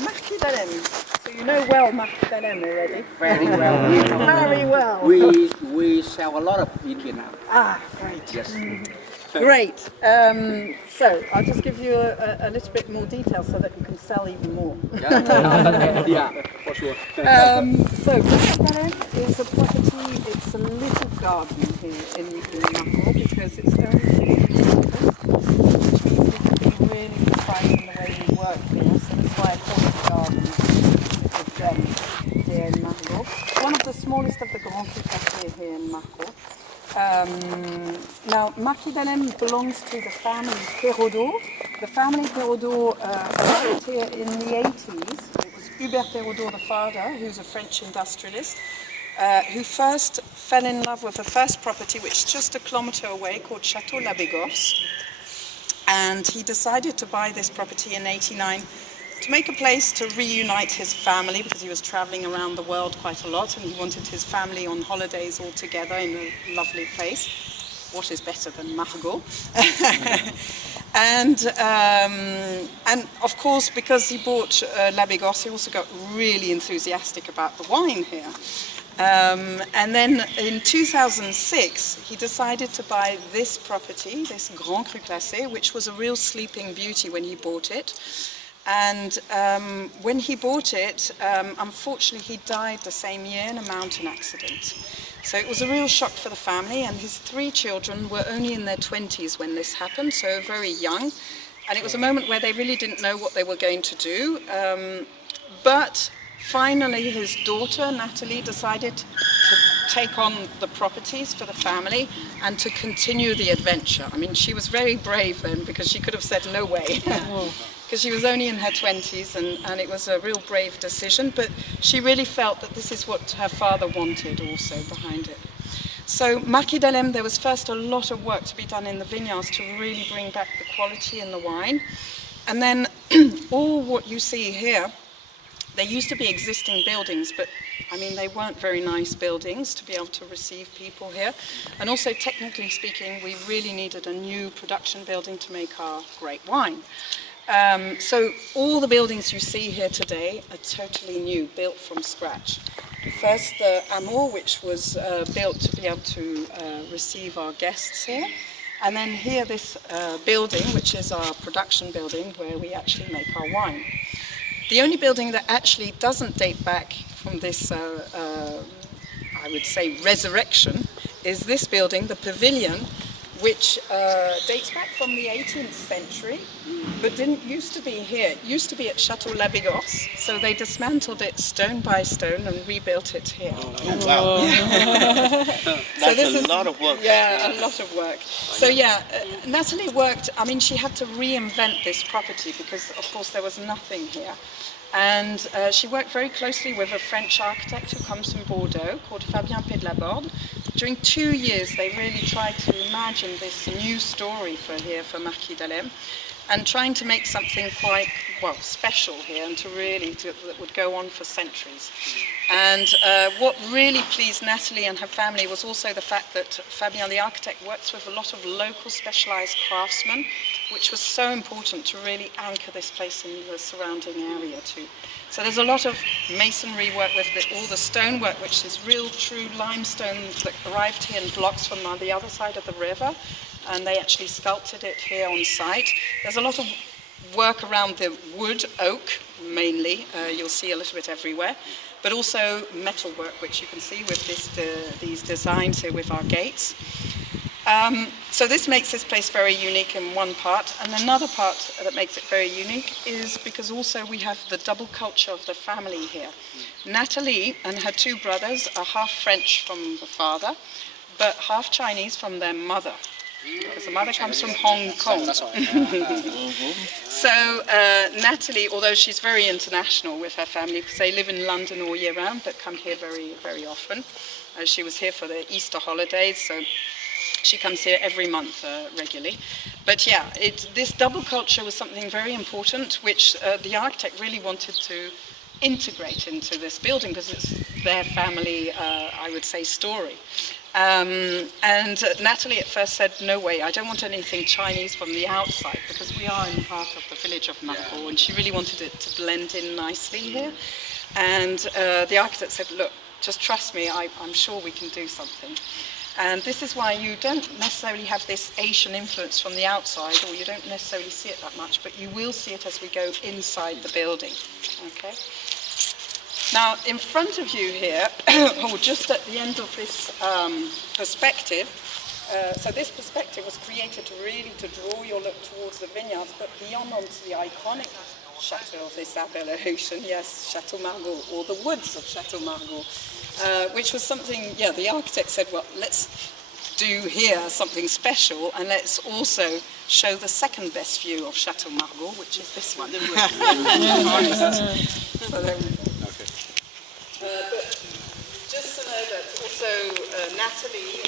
Marquis d'Alem. So you know well Marquis d'Alem already. Very well. Very well. We sell a lot of in Vietnam. Ah, great. Yes. Great. So I'll just give you a little bit more detail so that you can sell even more. Yeah, for sure. So Marquis d'Alem is a property, it's a little garden here in Macau because it's only 50 acres, which means we can be really precise in the way we work here. So that's why I call it a garden. It's a gem here in Macau. One of the smallest of the Grand Cru here in Macau. Now, Marquis d'Alem belongs to the family Perraudot. The family Perraudot arrived here in the 80s. It was Hubert Perraudot, the father, who's a French industrialist, who first fell in love with the first property, which is just a kilometre away, called Chateau Marquis. And he decided to buy this property in '89 to make a place to reunite his family, because he was traveling around the world quite a lot and he wanted his family on holidays all together in a lovely place. What is better than Margot? and of course, because he bought La Bigorre, he also got really enthusiastic about the wine here. And then in 2006, he decided to buy this property, this Grand Cru Classé, which was a real sleeping beauty when he bought it. And when he bought it, unfortunately, he died the same year in a mountain accident. So it was a real shock for the family, and his 3 children were only in their 20s when this happened, so very young. And it was a moment where they really didn't know what they were going to do. But finally, his daughter, Natalie, decided to take on the properties for the family and to continue the adventure. I mean, she was very brave then, because she could have said no way. Because she was only in her 20s, and it was a real brave decision, but she really felt that this is what her father wanted also behind it. So Marquis d'Alem, there was first a lot of work to be done in the vineyards to really bring back the quality in the wine. And then all what you see here, there used to be existing buildings, but I mean, they weren't very nice buildings to be able to receive people here. And also, technically speaking, we really needed a new production building to make our great wine. So all the buildings you see here today are totally new, built from scratch. First, the Amour, which was built to be able to receive our guests here. And then here, this building, which is our production building, where we actually make our wine. The only building that actually doesn't date back from this, I would say, resurrection, is this building, the pavilion, which dates back from the 18th century, but didn't used to be here. It used to be at Chateau Marquis, so they dismantled it stone by stone and rebuilt it here. Oh, wow. That's a lot of work. Yeah, a lot of work. So yeah, Natalie worked, I mean, she had to reinvent this property because, of course, there was nothing here. And she worked very closely with a French architect who comes from Bordeaux, called Fabien Pedlaborde. During 2 years, they really tried to imagine this new story for Marquis d'Alem, and trying to make something quite, well, special here, and that would go on for centuries. And what really pleased Natalie and her family was also the fact that Fabien, the architect, works with a lot of local specialized craftsmen, which was so important to really anchor this place in the surrounding area too. So there's a lot of masonry work with all the stonework, which is real true limestone that arrived here in blocks from the other side of the river, and they actually sculpted it here on site. There's a lot of work around the wood, oak mainly, you'll see a little bit everywhere, but also metal work, which you can see with these designs here with our gates. So this makes this place very unique in one part, and another part that makes it very unique is because also we have the double culture of the family here. Natalie and her 2 brothers are half French from the father, but half Chinese from their mother, because the mother comes from Hong Kong. So Natalie, although she's very international with her family, because they live in London all year round, but come here very, very often. She was here for the Easter holidays, so she comes here every month regularly. But yeah, this double culture was something very important, which the architect really wanted to integrate into this building because it's their family, I would say, story. And Natalie at first said, no way, I don't want anything Chinese from the outside because we are in the heart of the village of Margot, and she really wanted it to blend in nicely here. And the architect said, look, just trust me, I'm sure we can do something. And this is why you don't necessarily have this Asian influence from the outside, or you don't necessarily see it that much, but you will see it as we go inside the building. Okay. Now, in front of you here, or just at the end of this perspective, so this perspective was created really to draw your look towards the vineyards, but beyond onto the iconic chateau of this appellation, yes, Chateau Marquis, or the woods of Chateau Marquis, which was something, yeah, the architect said, well, let's do here something special, and let's also show the second best view of Chateau Marquis, which is this one. So then, but just to know that also Natalie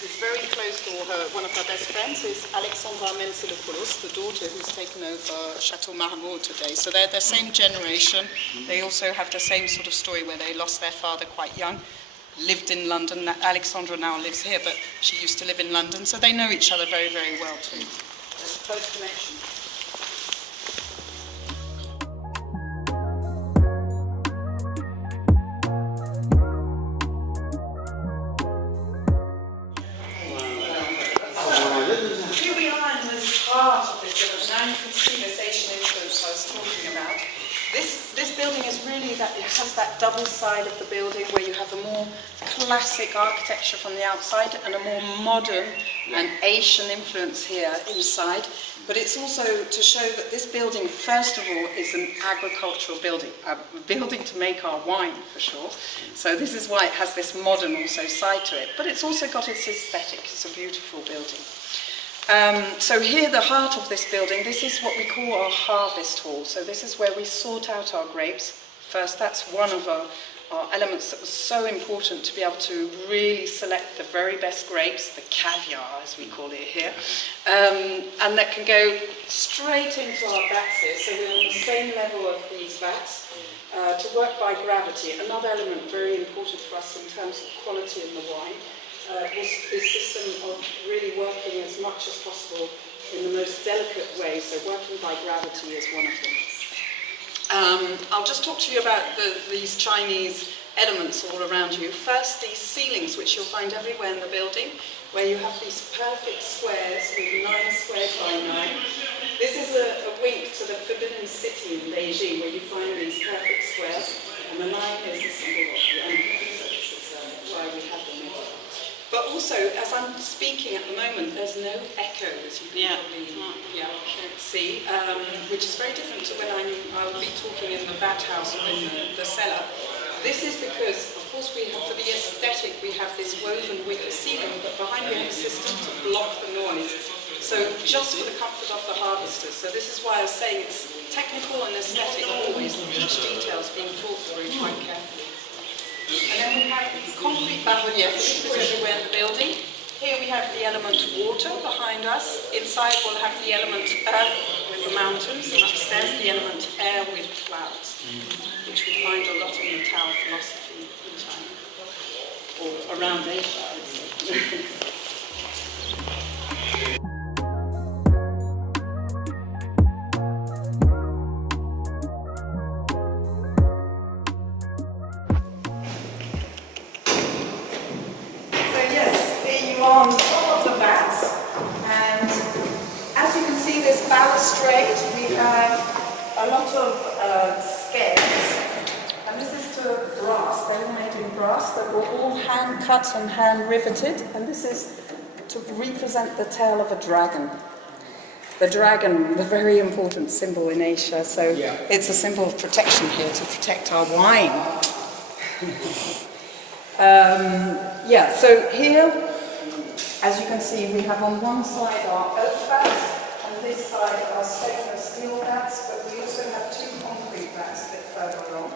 is very close to one of her best friends is Alexandra Menselopoulos, the daughter who's taken over Chateau Marquis today. So they're the same generation. They also have the same sort of story where they lost their father quite young, lived in London. Alexandra now lives here, but she used to live in London. So they know each other very, very well too. There's a close connection. Now you can see this Asian influence I was talking about. This building is really that it has that double side of the building where you have a more classic architecture from the outside and a more modern and Asian influence here inside. But it's also to show that this building, first of all, is an agricultural building, a building to make our wine for sure. So this is why it has this modern also side to it. But it's also got its aesthetic. It's a beautiful building. So here, the heart of this building, this is what we call our harvest hall. So this is where we sort out our grapes. First, that's one of our elements that was so important to be able to really select the very best grapes, the caviar as we call it here, and that can go straight into our vats here. So we're on the same level of these vats to work by gravity. Another element very important for us in terms of quality in the wine. Was this system of really working as much as possible in the most delicate way, so working by gravity is one of them. I'll just talk to you about these Chinese elements all around you. First, these ceilings, which you'll find everywhere in the building, where you have these perfect squares with 9 squares by 9. This is a wink to the Forbidden City in Beijing, where you find these perfect squares, and the 9 is the symbol of the empire, so this is why we have them. But also, as I'm speaking at the moment, there's no echo, as you can probably see, which is very different to when I'll be talking in the vat house or in the cellar. This is because, of course, we have, for the aesthetic, we have this woven wicker ceiling, but behind we have a system to block the noise. So just for the comfort of the harvesters. So this is why I was saying it's technical and aesthetic always. Each detail is being thought through quite carefully. And then we have these concrete bas-reliefs, which is everywhere in the building. Here we have the element water behind us. Inside we'll have the element earth with the mountains, and upstairs the element air with clouds, which we find a lot in the Tao philosophy in China, or around Asia, I would say. On top of the vats, and as you can see this balustrade, we have a lot of scales, and this is to brass. They were made in brass, they were all hand cut and hand riveted, and this is to represent the tail of a dragon. The dragon, the very important symbol in Asia, so it's a symbol of protection here to protect our wine. So here, as you can see, we have on one side our oak vats, and this side our stainless steel vats, but we also have 2 concrete vats a bit further along.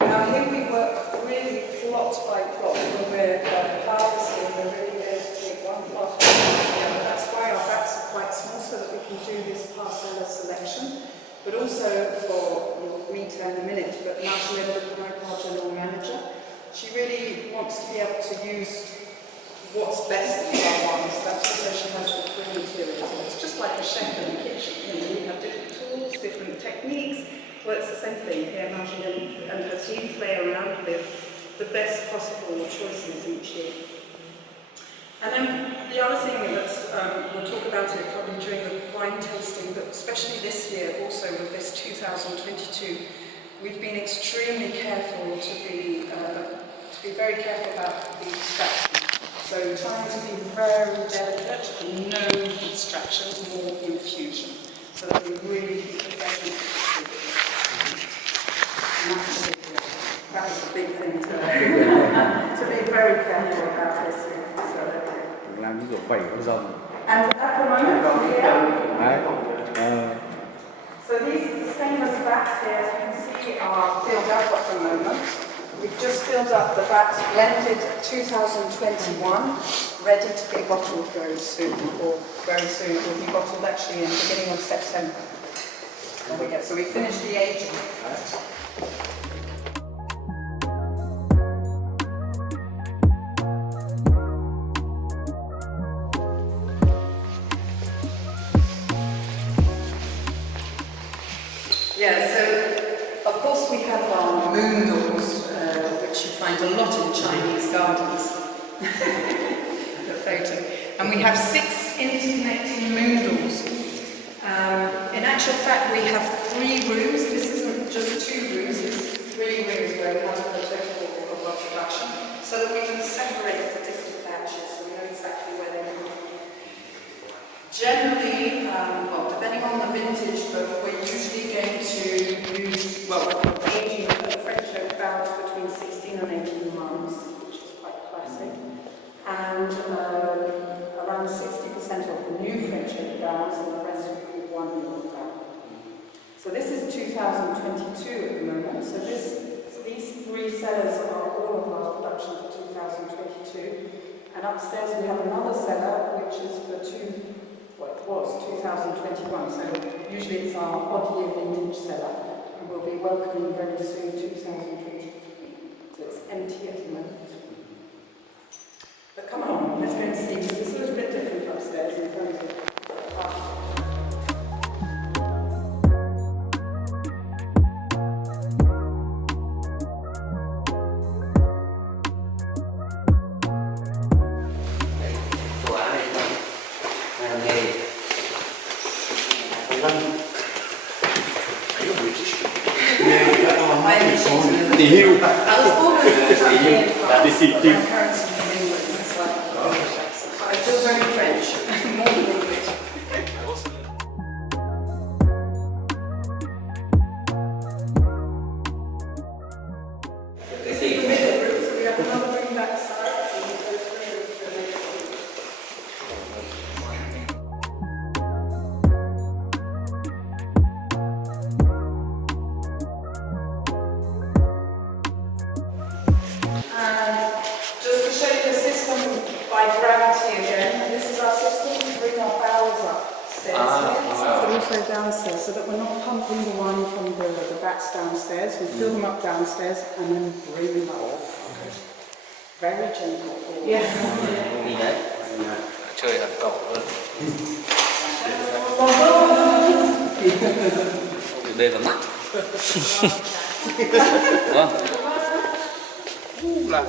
Now here we work really plot by plot. When we're harvesting, we're really going to take one plot together. That's why our vats are quite small, so that we can do this parcella selection, but also for your meet her in a minute, but Marjolaine, our general manager, she really wants to be able to use what's best in our wines. That's because she has the full materials. And it's just like a chef in the kitchen. You know, we have different tools, different techniques. Well, it's the same thing here. Marjolaine and her team play around with the best possible choices each year. And then the other thing that we'll talk about it probably during the wine tasting, but especially this year, also with this 2022, we've been extremely careful to be very careful about the extraction. So trying to be very delicate, no extractions, more infusion, so that we really keep the freshness of the food. That was a big thing to be very careful about this year. Làm cái kiểu vẩy con rồng. And at the moment here, so these stainless vats here, as you can see, are filled up at the moment. We've just filled up the vats, blended 2021, ready to be bottled very soon, or very soon. It will be bottled actually in the beginning of September. There we go. So we finished the aging. Yeah, so of course we have our moon doors, which you find a lot in Chinese gardens. The photo. And we have 6 interconnecting moon doors. In actual fact, we have 3 rooms. This isn't just 2 rooms, it's 3 rooms where we have the total of our production, so that we can separate the different batches so we know exactly where they're going. Generally, well, depending on the vintage, but we're usually going to use, well, aging of French oak barrels between 16 and 18 months, which is quite classic. And around 60% of the new French oak barrels, and the rest will be 1 year barrel. So this is 2022 at the moment. So these 3 cellars are all of our production for 2022. And upstairs we have another cellar, which is for it was 2021, so usually it's our odd year vintage cellar, and we'll be welcoming very soon 2023. So it's empty at the moment. But come on, let's go and see. It's a little bit different upstairs in terms of I was born in France. My parents are from England. It's like, I feel very French, more than English. This is the middle room, so we have another room back side. Also downstairs, so that we're not pumping the wine from the vats downstairs. We fill them up downstairs and then bring them up. Okay. Very gentle. Yeah. Đi đấy. Chơi là cậu hơn. Đây là mắt. Là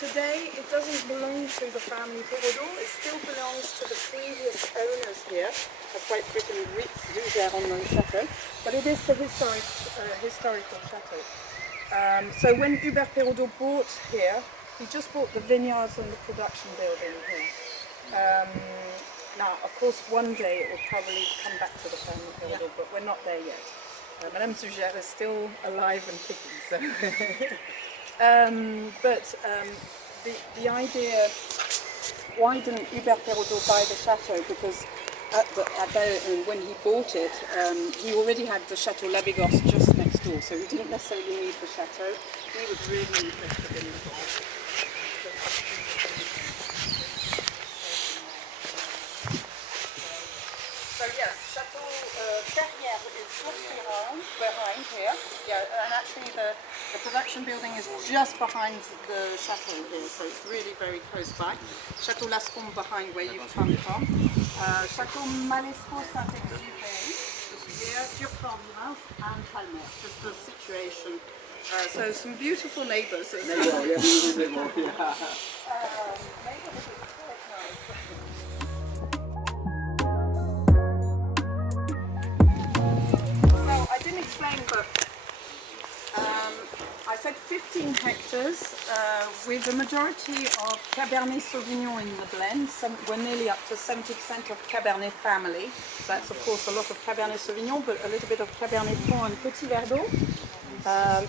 today, it doesn't belong to the family Perraudot. It still belongs to the previous owners here. I've quite frequently there on the chateau, but it is the historical chateau. So when Hubert Perraudot bought here, he just bought the vineyards and the production building here. Now, of course, one day it will probably come back to the family Perraudot, but we're not there yet. Madame Sugère is still alive and kicking, so. The idea why didn't Hubert Perraudot buy the chateau? Because when he bought it, he already had the Chateau Labégorce just next door, so he didn't necessarily need the chateau. He was really interested in it all. So yes, Chateau Ferrières is just behind here. Yeah, and actually the production building is just behind the chateau here, so it's really very close by. Chateau Lascombe behind where you've come from. Chateau Malesco Saint-Exupéry is here, Durfort-Vivens and Palmer, just the situation. So some beautiful neighbours. Neighbourhood is quite nice. I didn't explain, but I said 15 hectares with a majority of Cabernet Sauvignon in the blend. We're nearly up to 70% of Cabernet family. So that's of course a lot of Cabernet Sauvignon, but a little bit of Cabernet Franc and Petit Verdot.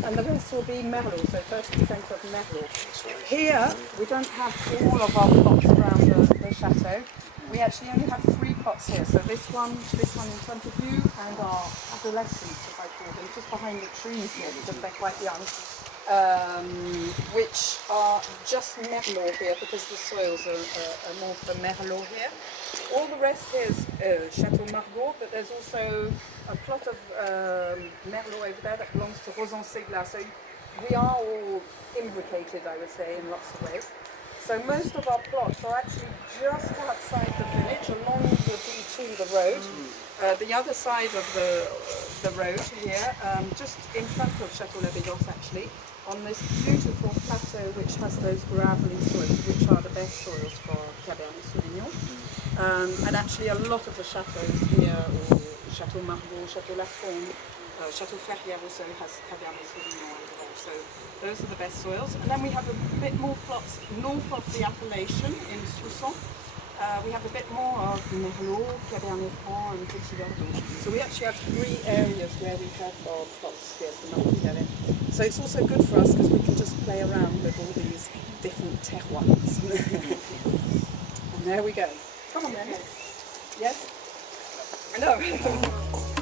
And the rest will be Merlot, so 30% of Merlot. Here, we don't have all of our plots around the chateau. We actually only have 3 plots here. So this one in front of you, and our adolescents, if I call them, just behind the trees here because they're quite young, which are just Merlot here because the soils are more for Merlot here. All the rest here is Chateau Marquis, but there's also a plot of Merlot over there that belongs to Rosan-Seglas. So we are all imbricated, I would say, in lots of ways. So most of our plots are actually just outside the village, along the D2, the road. The other side of the road here, just in front of Chateau Labégorce actually, on this beautiful plateau which has those gravelly soils, which are the best soils for Cabernet Sauvignon. And actually a lot of the chateaux here, or Chateau Marquis, Chateau Lascombe, Chateau Ferrières also has Cabernet Sauvignon over there. So those are the best soils. And then we have a bit more plots north of the appellation in Sousson. We have a bit more of Merlot, Cabernet Franc and Petit Verdot. So we actually have 3 areas where we have our plots here together. So it's also good for us because we can just play around with all these different terroirs. And there we go. Come on then. Yes? I know.